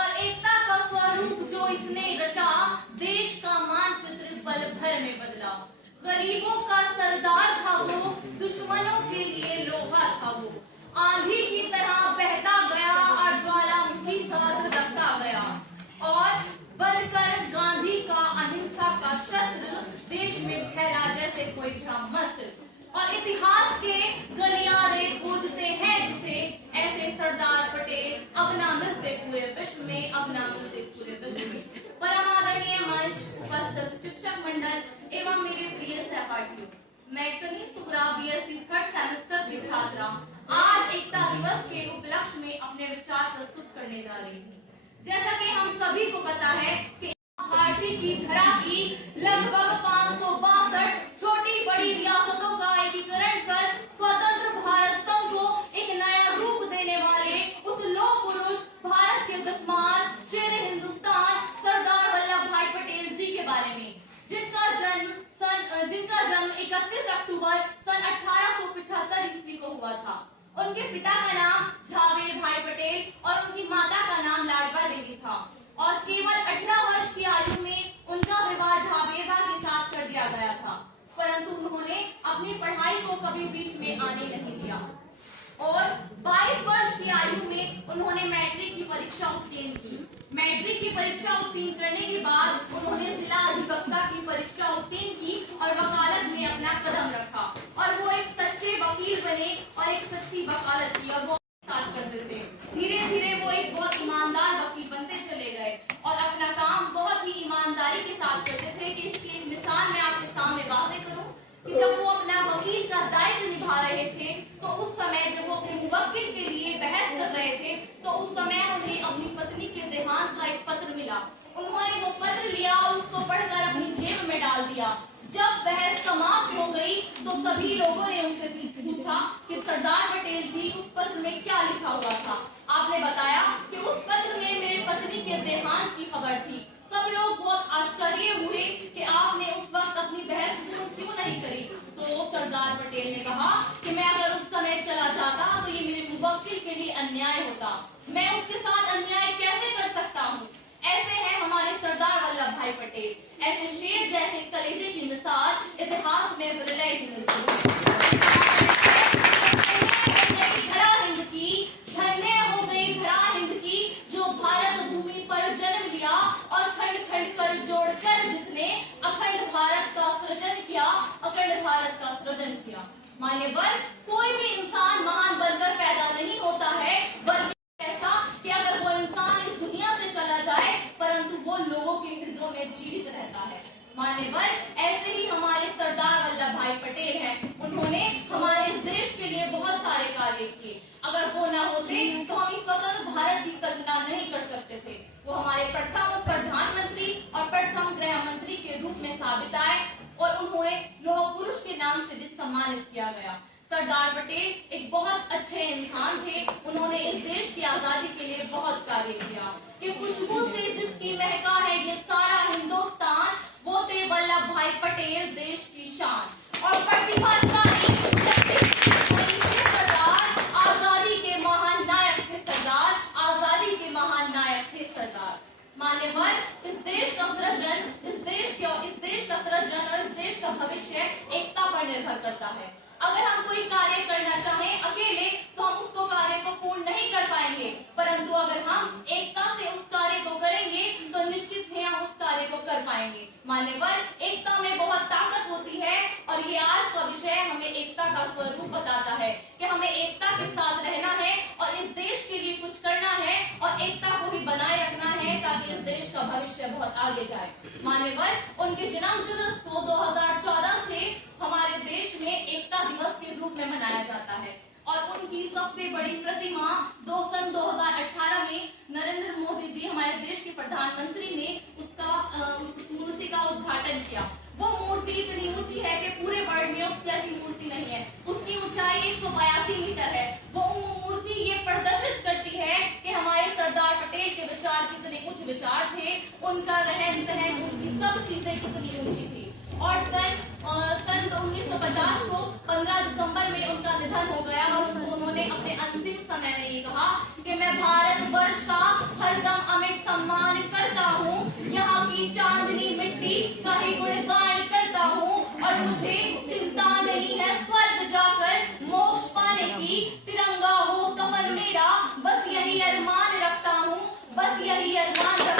और एकता का स्वरूप जो इसने रचा, देश का मानचित्र पल भर में बदला। गरीबों का सरदार था वो, दुश्मनों के लिए लोहा था वो। आंधी की तरह बहता गया और ज्वालामुखी सा धधकता गया, और बनकर गांधी का अहिंसा का शस्त्र देश में फैला जैसे कोई ब्रह्मास्त्र। और इतिहास के गलियारे खोजते हैं जिसे, ऐसे सरदार पटेल अब ना मिलते पूरे विश्व में, अब ना मिलते पूरे विश्व में। परम आदरणीय मंच, उपस्थित शिक्षक मंडल एवं मेरे प्रिय सहपाठियों, मैं कनी सुगरा बीएससी थर्ड सेमेस्टर की छात्रा आज एकता दिवस के उपलक्ष्य में अपने विचार प्रस्तुत करने जा रही हूँ। जैसा कि हम सभी को पता है कि भारती की धरा की लगभग 562 छोटी बड़ी रियासतों का एकीकरण कर स्वतंत्र भारत संघ को एक नया रूप देने वाले उस लौह पुरुष, भारत के विस्मार, शेर हिंदुस्तान सरदार वल्लभ भाई पटेल जी के बारे में, जिनका जन्म 31 अक्टूबर सन 1875 ईस्वी को हुआ था। उनके पिता का नाम झावेर भाई पटेल और उनकी माता का नाम लाडवा देवी था, और केवल 18 वर्ष की आयु में उनका विवाह झावेरबा के साथ कर दिया गया था। परंतु उन्होंने अपनी पढ़ाई को कभी बीच में आने नहीं दिया, और 22 वर्ष की आयु में उन्होंने मैट्रिक की परीक्षा उत्तीर्ण की। मैट्रिक की परीक्षा उत्तीर्ण करने के बाद उन्होंने जिला अधिवक्ता की परीक्षा उत्तीर्ण की और वकालत में अपना कदम रखा, और वो एक सच्चे वकील बने और एक सच्ची वकालत की, और वो करते थे। धीरे धीरे वो एक बहुत ईमानदार वकील बनते चले गए और अपना काम बहुत ही ईमानदारी के साथ करते थे। कि इसकी एक मिसाल मैं आपके सामने वाज़ेह करूं कि जब वो अपना वकील का दायित्व निभा रहे थे, तो उस समय जब वो अपने मुवक्किल के लिए बहस कर रहे थे, तो उस समय उन्हें अपनी पत्नी के देहांत का एक पत्र मिला। उन्होंने वो पत्र लिया और उसको पढ़कर अपनी जेब में डाल दिया। जब बहस समाप्त हो गई तो सभी लोगों ने उनसे पूछा कि सरदार पटेल जी, उस पत्र में क्या लिखा हुआ था? आपने बताया कि उस पत्र में मेरे पत्नी के देहांत की खबर थी। सब लोग बहुत आश्चर्य हुए कि आपने उस वक्त अपनी बहस क्यों नहीं करी। तो सरदार पटेल ने कहा कि मैं अगर उस समय चला जाता तो ये मेरे मुवक्किल के लिए अन्याय होता, मैं उसके साथ अन्याय कैसे कर सकता हूँ। ऐसे हैं हमारे सरदार वल्लभ भाई पटेल, ऐसे शेर जैसे कलेजे की मिसाल इतिहास में विरले ही मिलती है। धन्य हो गई धरा हिंद की, जो भारत भूमि पर जन्म लिया और खंड खंड कर जोड़कर जिसने अखंड भारत का सृजन किया, अखंड भारत का सृजन किया। मान्यवर, कोई भी इंसान महान बनकर पैदा नहीं होता है, बल्कि ऐसा कि अगर वो इंसान इस दुनिया से चला जाए परंतु वो लोगों के हृदयों में जीवित रहता है। मान्यवर, ऐसे ही हमारे सरदार वल्लभ भाई पटेल हैं। उन्होंने हमारे इस देश के लिए बहुत सारे कार्य किए। अगर वो ना होते तो हम इस स्वतंत्र भारत की कल्पना नहीं कर सकते थे। वो हमारे प्रथम प्रधानमंत्री और प्रथम गृह मंत्री के रूप में साबित आए, और उन्होंने लौह पुरुष के नाम से भी सम्मानित किया गया। सरदार पटेल एक बहुत अच्छे इंसान थे। उन्होंने इस देश की आजादी के लिए बहुत कार्य किया। कि खुशबू से जिसकी महका है ये सारा हिंदुस्तान, वो थे वल्लभ भाई पटेल, देश की शान और प्रतिभाशाली सरदार, आजादी के महान नायक थे सरदार, आजादी के महान नायक थे सरदार। मान्यवर, इस देश का सृजन, इस देश का सृजन और इस देश का भविष्य एकता पर निर्भर करता है। अगर हम कोई कार्य करना चाहें अकेले तो हम उसको कार्य को पूर्ण नहीं कर पाएंगे, परंतु अगर हम एकता से उस कार्य को करेंगे तो निश्चित ही हम उस कार्य को कर पाएंगे। मान्यवर, एकता में बहुत ताकत होती है, और ये आज का विषय हमें एकता का स्वरूप बताता है कि हमें एकता के साथ रहना है और इस देश के लिए कुछ करना है, और एकता को भी बनाए रखना है ताकि इस देश का भविष्य बहुत आगे जाए। मान्यवर, उनके जन्म दिवस को 2014 से हमारे देश में एकता दिवस के रूप में मनाया जाता है, और उनकी सबसे बड़ी प्रतिमा सन 2018 में नरेंद्र मोदी जी, हमारे देश के प्रधानमंत्री ने उसका मूर्ति का उद्घाटन किया। वो मूर्ति इतनी ऊंची है कि पूरे वर्ल्ड में उस जैसी मूर्ति नहीं है। उसकी ऊंचाई 182 मीटर है। वो मूर्ति ये प्रदर्शित करती है कि हमारे सरदार पटेल के विचार कितने उच्च विचार थे, उनका रहन सहन, उनकी सब चीजें कितनी ऊंची थी। और सन 1950 को 15 दिसंबर में उनका निधन हो गया, और उन्होंने अपने अंतिम समय में ये कहा कि मैं भारत वर्ष का हरदम अमिट अरमान